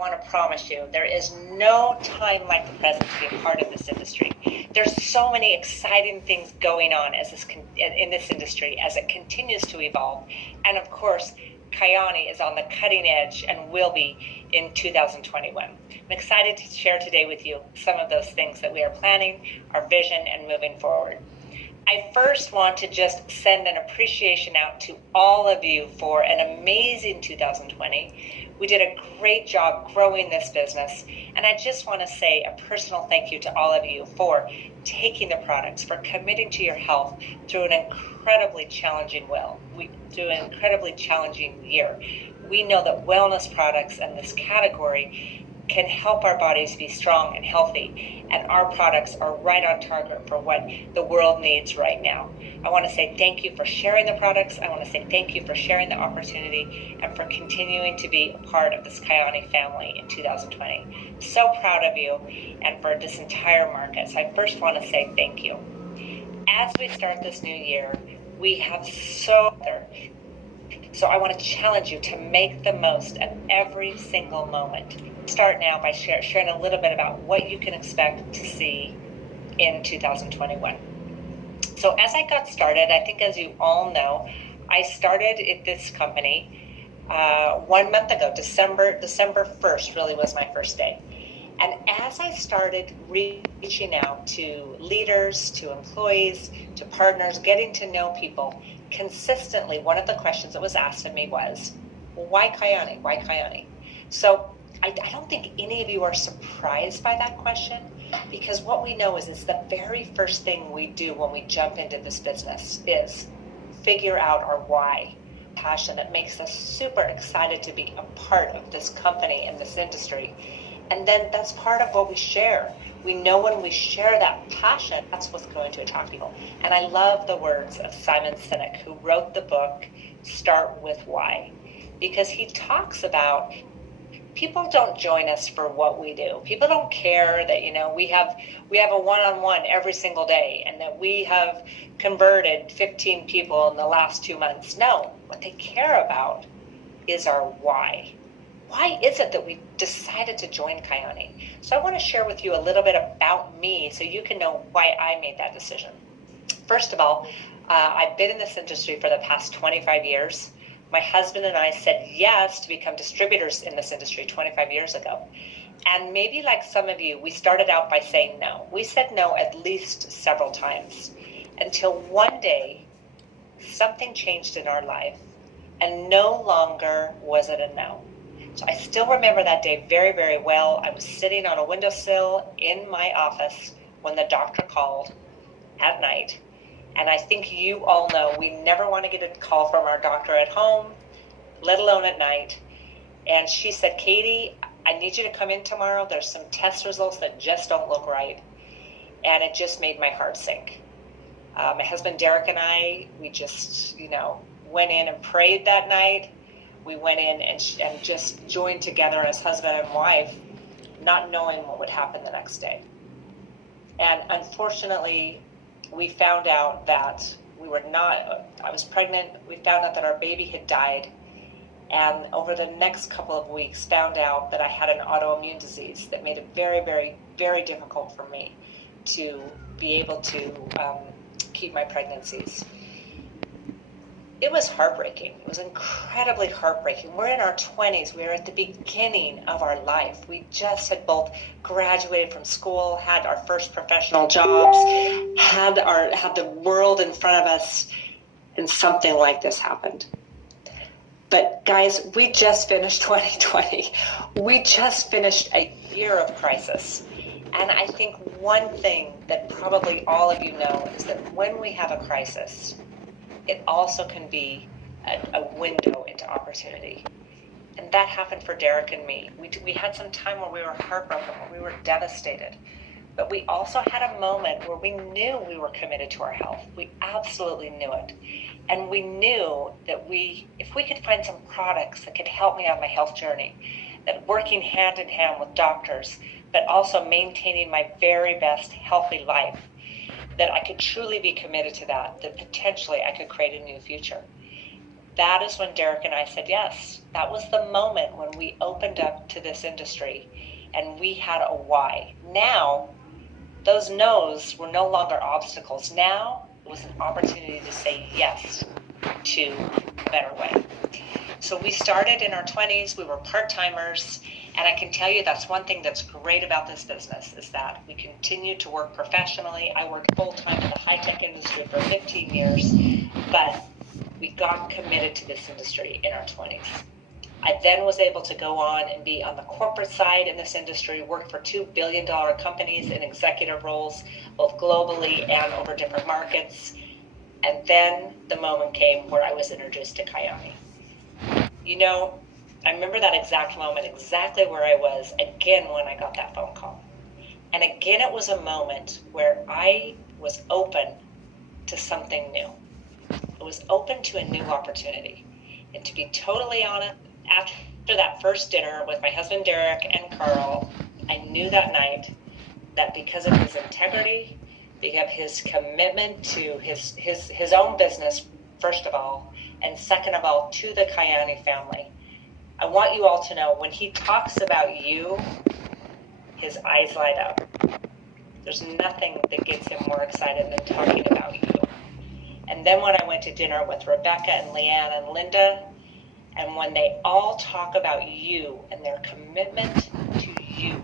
want to promise you, there is no time like the present to be a part of this industry. There's so many exciting things going on in this industry as it continues to evolve. And of course, Kyäni is on the cutting edge and will be in 2021. I'm excited to share today with you some of those things that we are planning, our vision, and moving forward. I first want to just send an appreciation out to all of you for an amazing 2020. We did a great job growing this business, and I just want to say a personal thank you to all of you for taking the products, for committing to your health through an incredibly challenging year. We know that wellness products and this category can help our bodies be strong and healthy, and our products are right on target for what the world needs right now. I want to say thank you for sharing the products. I want to say thank you for sharing the opportunity and for continuing to be a part of this Kyäni family in 2020. So proud of you and for this entire market. So I first want to say thank you. As we start this new year, we have so I want to challenge you to make the most of every single moment. Start now by sharing a little bit about what you can expect to see in 2021. So as I got started, I think as you all know, I started at this company 1 month ago. December 1st really was my first day. And as I started reaching out to leaders, to employees, to partners, getting to know people, consistently one of the questions that was asked of me was, well, why Kyäni? Why Kyäni? So I don't think any of you are surprised by that question, because what we know is it's the very first thing we do when we jump into this business is figure out our why. Passion that makes us super excited to be a part of this company and this industry. And then that's part of what we share. We know when we share that passion, that's what's going to attract people. And I love the words of Simon Sinek, who wrote the book, Start With Why, because he talks about people don't join us for what we do. People don't care that, we have a one-on-one every single day and that we have converted 15 people in the last 2 months. No, what they care about is our why. Why is it that we decided to join Kyäni? So I want to share with you a little bit about me so you can know why I made that decision. First of all, I've been in this industry for the past 25 years. My husband and I said yes to become distributors in this industry 25 years ago. And maybe like some of you, we started out by saying no. We said no at least several times until one day something changed in our life and no longer was it a no. So I still remember that day very, very well. I was sitting on a windowsill in my office when the doctor called at night. And I think you all know we never want to get a call from our doctor at home, let alone at night. And she said, Katy, I need you to come in tomorrow. There's some test results that just don't look right. And it just made my heart sink. My husband Derek and I, we just, went in and prayed that night. We went in and just joined together as husband and wife, not knowing what would happen the next day. And unfortunately, we found out that I was pregnant. We found out that our baby had died. And over the next couple of weeks, found out that I had an autoimmune disease that made it very, very, very difficult for me to be able to keep my pregnancies. It was heartbreaking. It was incredibly heartbreaking. We're in our 20s. We're at the beginning of our life. We just had both graduated from school, had our first professional jobs, had the world in front of us, and something like this happened. But guys, we just finished 2020. We just finished a year of crisis. And I think one thing that probably all of you know is that when we have a crisis, it also can be a window into opportunity. And that happened for Derek and me. We had some time where we were heartbroken, where we were devastated. But we also had a moment where we knew we were committed to our health. We absolutely knew it. And we knew that if we could find some products that could help me on my health journey, that working hand in hand with doctors, but also maintaining my very best healthy life, that I could truly be committed to that potentially I could create a new future. that is when Derek and I said yes. That was the moment when we opened up to this industry and we had a why. Now, those no's were no longer obstacles. Now it was an opportunity to say yes to a better way. So we started in our 20s, we were part-timers, and I can tell you that's one thing that's great about this business is that we continue to work professionally. I worked full-time in the high-tech industry for 15 years, but we got committed to this industry in our 20s. I then was able to go on and be on the corporate side in this industry, work for $2 billion companies in executive roles, both globally and over different markets. And then the moment came where I was introduced to Kyäni. You know, I remember that exact moment, exactly where I was, again, when I got that phone call. And again, it was a moment where I was open to something new. I was open to a new opportunity. And to be totally honest, after that first dinner with my husband, Derek, and Carl, I knew that night that because of his integrity, because of his commitment to his own business, first of all, and second of all, to the Kyäni family. I want you all to know, when he talks about you, his eyes light up. There's nothing that gets him more excited than talking about you. And then when I went to dinner with Rebecca and Leanne and Linda, and when they all talk about you and their commitment to you,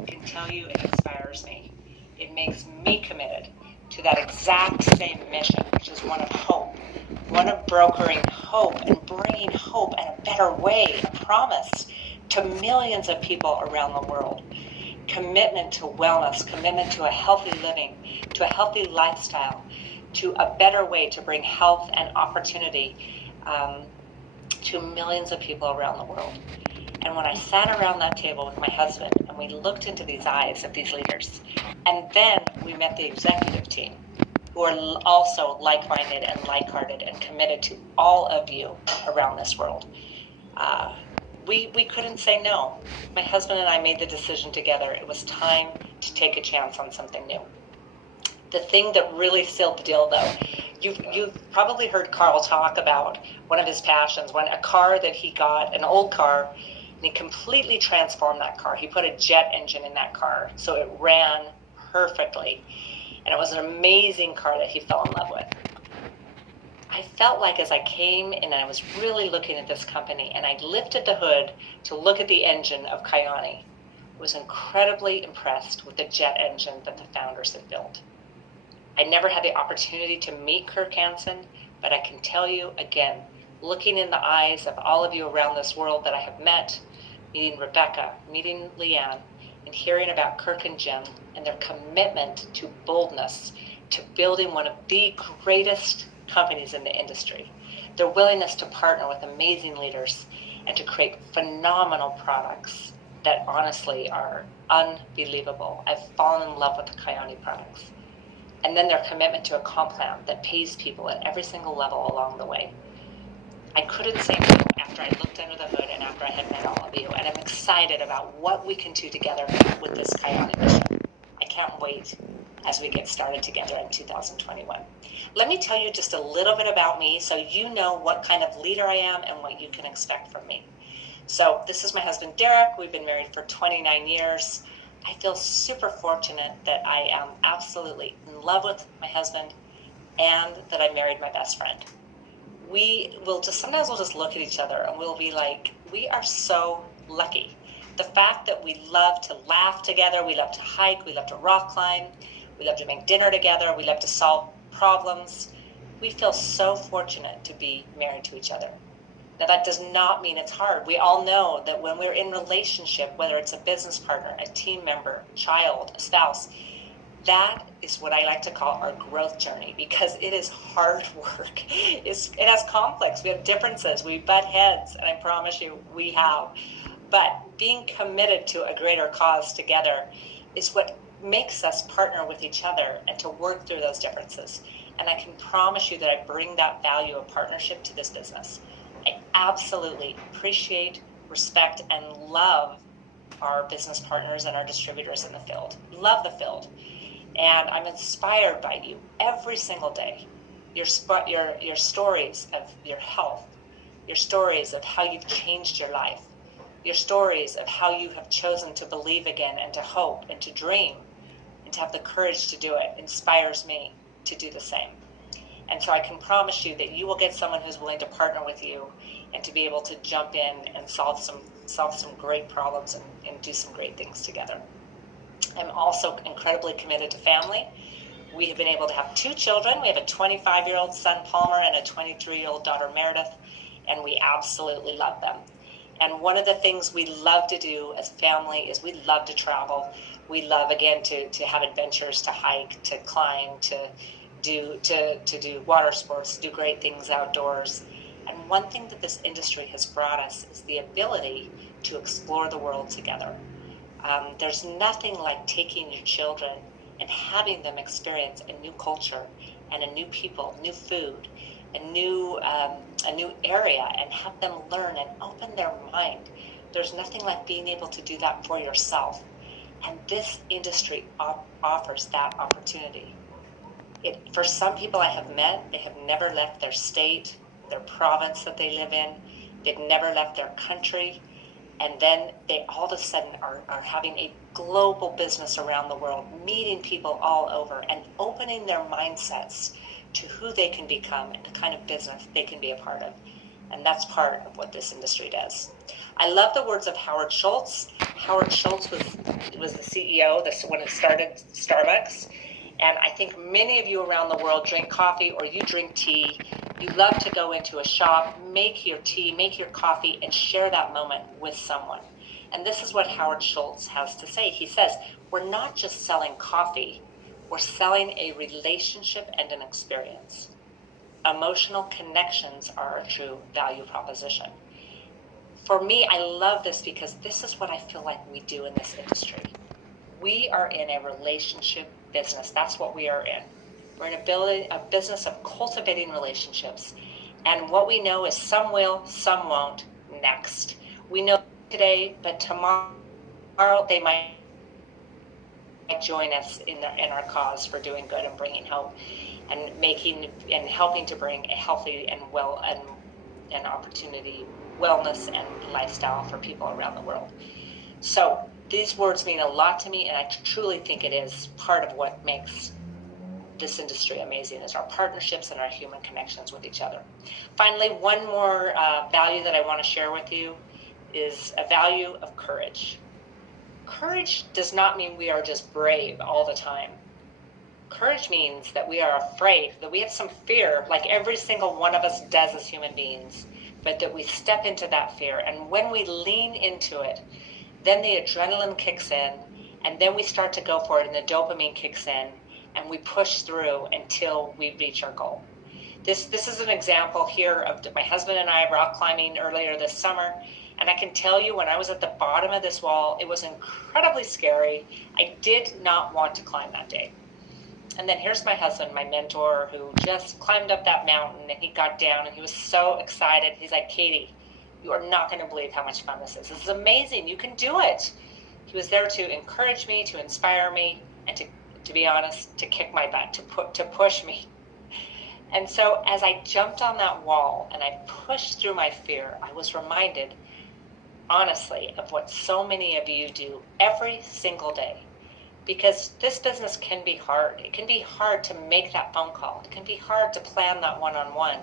I can tell you it inspires me. It makes me committed to that exact same mission, which is one of hope, one of brokering hope and bringing hope and a better way, a promise to millions of people around the world. Commitment to wellness, commitment to a healthy living, to a healthy lifestyle, to a better way to bring health and opportunity to millions of people around the world. And when I sat around that table with my husband and we looked into these eyes of these leaders, and then we met the executive team, who are also like-minded and like-hearted and committed to all of you around this world, we couldn't say no. My husband and I made the decision together. It was time to take a chance on something new. The thing that really sealed the deal, though, you've probably heard Carl talk about one of his passions, when a car that he got, an old car, and he completely transformed that car. He put a jet engine in that car, so it ran perfectly. And it was an amazing car that he fell in love with. I felt like as I came and I was really looking at this company and I lifted the hood to look at the engine of Kyäni, I was incredibly impressed with the jet engine that the founders had built. I never had the opportunity to meet Kirk Hansen, but I can tell you again, looking in the eyes of all of you around this world that I have met, meeting Rebecca, meeting Leanne, and hearing about Kirk and Jim and their commitment to boldness, to building one of the greatest companies in the industry, their willingness to partner with amazing leaders and to create phenomenal products that honestly are unbelievable. I've fallen in love with the Kyäni products. And then their commitment to a comp plan that pays people at every single level along the way. I couldn't say no after I looked under the hood and after I had met all of you. And I'm excited about what we can do together with this Kyäni mission. I can't wait as we get started together in 2021. Let me tell you just a little bit about me so you know what kind of leader I am and what you can expect from me. So this is my husband, Derek. We've been married for 29 years. I feel super fortunate that I am absolutely in love with my husband and that I married my best friend. Sometimes we'll just look at each other and we'll be like, we are so lucky. The fact that we love to laugh together, we love to hike, we love to rock climb, we love to make dinner together, we love to solve problems. We feel so fortunate to be married to each other. Now, that does not mean it's hard. We all know that when we're in relationship, whether it's a business partner, a team member, child, a spouse, that is what I like to call our growth journey, because it is hard work. It has conflicts. We have differences. We butt heads, and I promise you we have. But being committed to a greater cause together is what makes us partner with each other and to work through those differences. And I can promise you that I bring that value of partnership to this business. I absolutely appreciate, respect, and love our business partners and our distributors in the field. Love the field. And I'm inspired by you every single day. your stories of your health, your stories of how you've changed your life, your stories of how you have chosen to believe again and to hope and to dream and to have the courage to do it inspires me to do the same. And so I can promise you that you will get someone who's willing to partner with you and to be able to jump in and solve some great problems and do some great things together. I'm also incredibly committed to family. We have been able to have 2 children. We have a 25-year-old son, Palmer, and a 23-year-old daughter, Meredith, and we absolutely love them. And one of the things we love to do as family is we love to travel. We love, again, to have adventures, to hike, to climb, to do water sports, to do great things outdoors. And one thing that this industry has brought us is the ability to explore the world together. There's nothing like taking your children and having them experience a new culture and a new people, new food, a new area, and have them learn and open their mind. There's nothing like being able to do that for yourself. And this industry offers that opportunity. For some people I have met, they have never left their state, their province that they live in. They've never left their country. And then they all of a sudden are having a global business around the world, meeting people all over and opening their mindsets to who they can become and the kind of business they can be a part of. And that's part of what this industry does. I love the words of Howard Schultz. Howard Schultz was the CEO when it started Starbucks. And I think many of you around the world drink coffee or you drink tea. You love to go into a shop, make your tea, make your coffee, and share that moment with someone. And this is what Howard Schultz has to say. He says, we're not just selling coffee, we're selling a relationship and an experience. Emotional connections are a true value proposition. For me, I love this because this is what I feel like we do in this industry. We are in a relationship business. That's what we are in. We're in a business of cultivating relationships. And what we know is some will, some won't, next. We know today, but tomorrow they might join us in our cause for doing good and bringing hope and helping to bring a healthy and an opportunity, wellness and lifestyle for people around the world. So these words mean a lot to me, and I truly think it is part of what makes this industry amazing, is our partnerships and our human connections with each other. Finally, one more value that I want to share with you is a value of courage. Courage does not mean we are just brave all the time. Courage means that we are afraid, that we have some fear, like every single one of us does as human beings, but that we step into that fear. And when we lean into it, then the adrenaline kicks in, and then we start to go for it, and the dopamine kicks in, and we push through until we reach our goal. This is an example here of my husband and I rock climbing earlier this summer, and I can tell you when I was at the bottom of this wall, it was incredibly scary. I did not want to climb that day. And then here's my husband, my mentor, who just climbed up that mountain, and he got down, and he was so excited. He's like, Katy, you are not going to believe how much fun this is. This is amazing. You can do it. He was there to encourage me, to inspire me, and to be honest, to kick my butt, to push me. And so as I jumped on that wall and I pushed through my fear, I was reminded, honestly, of what so many of you do every single day. Because this business can be hard. It can be hard to make that phone call. It can be hard to plan that one-on-one,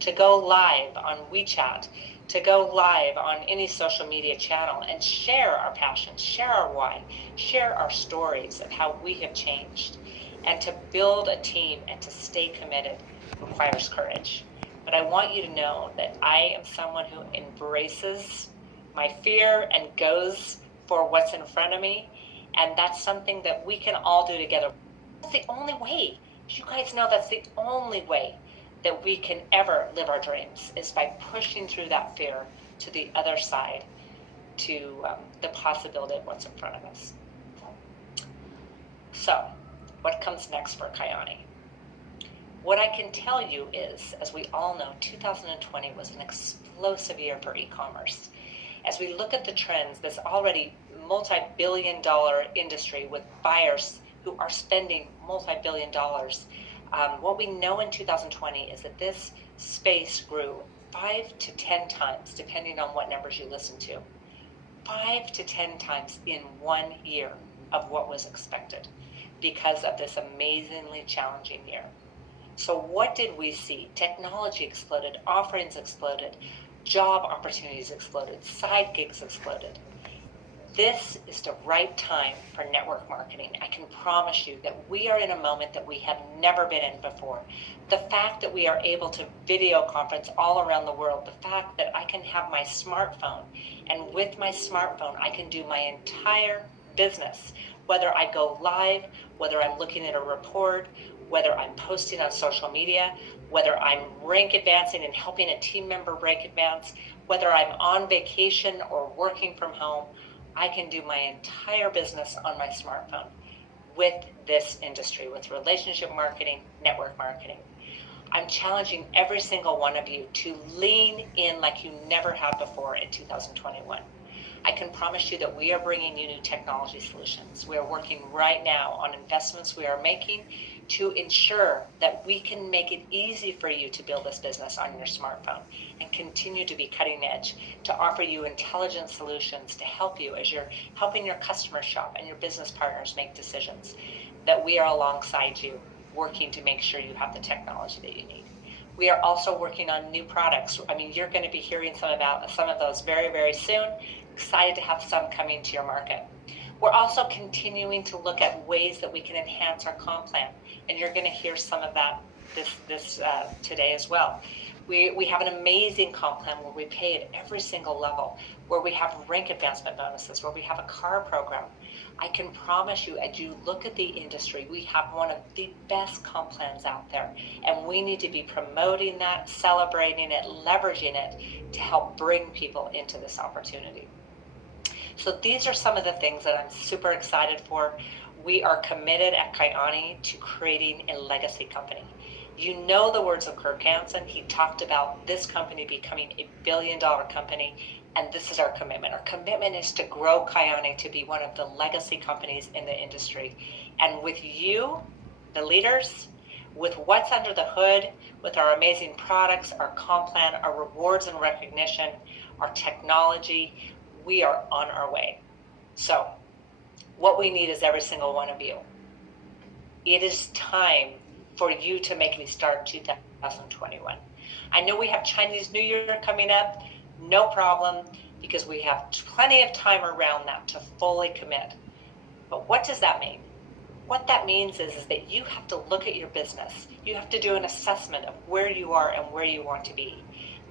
to go live on WeChat, to go live on any social media channel and share our passions, share our why, share our stories of how we have changed. And to build a team and to stay committed requires courage. But I want you to know that I am someone who embraces my fear and goes for what's in front of me. And that's something that we can all do together. That's the only way. You guys know that's the only way that we can ever live our dreams, is by pushing through that fear to the other side, to the possibility of what's in front of us. So, what comes next for Kyäni? What I can tell you is, as we all know, 2020 was an explosive year for e-commerce. As we look at the trends, this already multi-billion-dollar industry with buyers who are spending multi-billion dollars, What we know in 2020 is that this space grew 5 to 10 times, depending on what numbers you listen to. 5 to 10 times in 1 year of what was expected because of this amazingly challenging year. So what did we see? Technology exploded, offerings exploded, job opportunities exploded, side gigs exploded. This is the right time for network marketing. I can promise you that we are in a moment that we have never been in before. The fact that we are able to video conference all around the world, the fact that I can have my smartphone, and with my smartphone I can do my entire business, whether I go live, whether I'm looking at a report, whether I'm posting on social media, whether I'm rank advancing and helping a team member rank advance, whether I'm on vacation or working from home, I can do my entire business on my smartphone with this industry, with relationship marketing, network marketing. I'm challenging every single one of you to lean in like you never have before in 2021. I can promise you that we are bringing you new technology solutions. We are working right now on investments we are making to ensure that we can make it easy for you to build this business on your smartphone and continue to be cutting edge, to offer you intelligent solutions to help you as you're helping your customers shop and your business partners make decisions, that we are alongside you working to make sure you have the technology that you need. We are also working on new products. I mean, you're going to be hearing some of those very, very soon. Excited to have some coming to your market. We're also continuing to look at ways that we can enhance our comp plan, and you're going to hear some of that this today as well. We have an amazing comp plan where we pay at every single level, where we have rank advancement bonuses, where we have a car program. I can promise you, as you look at the industry, we have one of the best comp plans out there, and we need to be promoting that, celebrating it, leveraging it to help bring people into this opportunity. So these are some of the things that I'm super excited for. We are committed at Kyäni to creating a legacy company. You know the words of Kirk Hansen. He talked about this company becoming a billion-dollar company, and this is our commitment. Our commitment is to grow Kyäni to be one of the legacy companies in the industry. And with you, the leaders, with what's under the hood, with our amazing products, our comp plan, our rewards and recognition, our technology, we are on our way. So what we need is every single one of you. It is time for you to make me start 2021. I know we have Chinese New Year coming up, no problem, because we have plenty of time around that to fully commit. But what does that mean? What that means is that you have to look at your business. You have to do an assessment of where you are and where you want to be.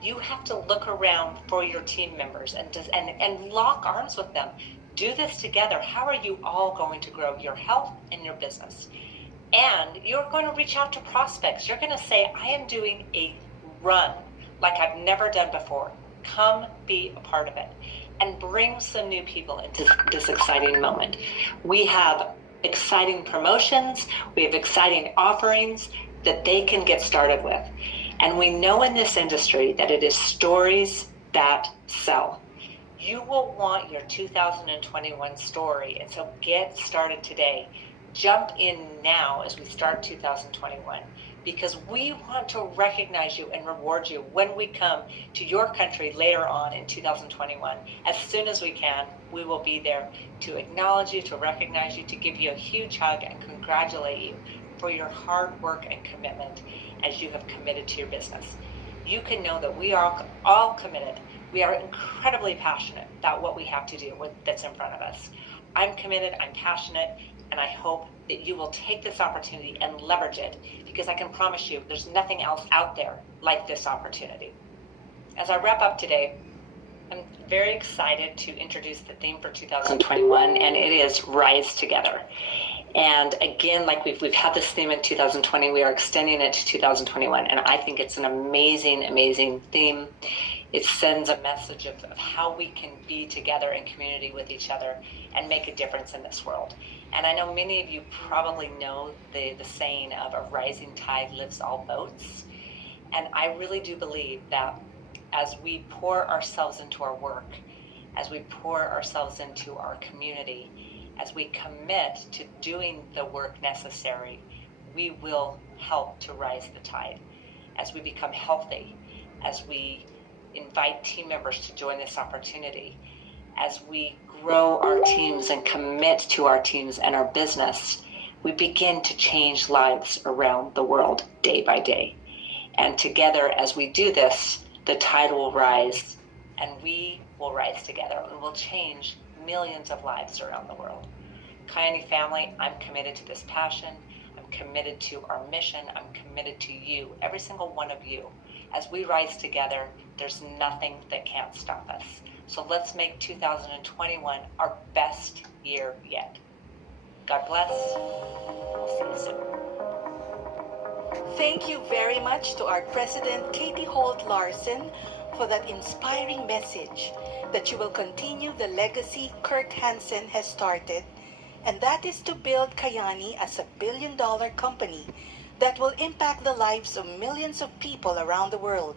You have to look around for your team members and lock arms with them. Do this together. How are you all going to grow your health and your business? And you're going to reach out to prospects. You're going to say, I am doing a run like I've never done before. Come be a part of it. And bring some new people into this exciting moment. We have exciting promotions. We have exciting offerings that they can get started with. And we know in this industry that it is stories that sell. You will want your 2021 story, and so get started today. Jump in now as we start 2021, because we want to recognize you and reward you when we come to your country later on in 2021. As soon as we can, we will be there to acknowledge you, to recognize you, to give you a huge hug and congratulate you for your hard work and commitment as you have committed to your business. You can know that we are all committed. We are incredibly passionate about what we have to do that's in front of us. I'm committed, I'm passionate, and I hope that you will take this opportunity and leverage it, because I can promise you there's nothing else out there like this opportunity. As I wrap up today, I'm very excited to introduce the theme for 2021, and it is Rise Together. And again, like we've had this theme in 2020, we are extending it to 2021, and I think it's an amazing, amazing theme. It sends a message of how we can be together in community with each other and make a difference in this world. And I know many of you probably know the saying of a rising tide lifts all boats. And I really do believe that as we pour ourselves into our work, as we pour ourselves into our community, as we commit to doing the work necessary, we will help to rise the tide, as we become healthy, as we invite team members to join this opportunity, as we grow our teams and commit to our teams and our business, we begin to change lives around the world day by day. And together, as we do this, the tide will rise, and we will rise together, and we'll change millions of lives around the world. Kyäni family, I'm committed to this passion. I'm committed to our mission. I'm committed to you, every single one of you. As we rise together, there's nothing that can't stop us. So let's make 2021 our best year yet. God bless. We'll see you soon. Thank you very much to our President, Katy Holt-Larsen, for that inspiring message that you will continue the legacy Kurt Hansen has started, and that is to build Kyäni as a billion-dollar company that will impact the lives of millions of people around the world.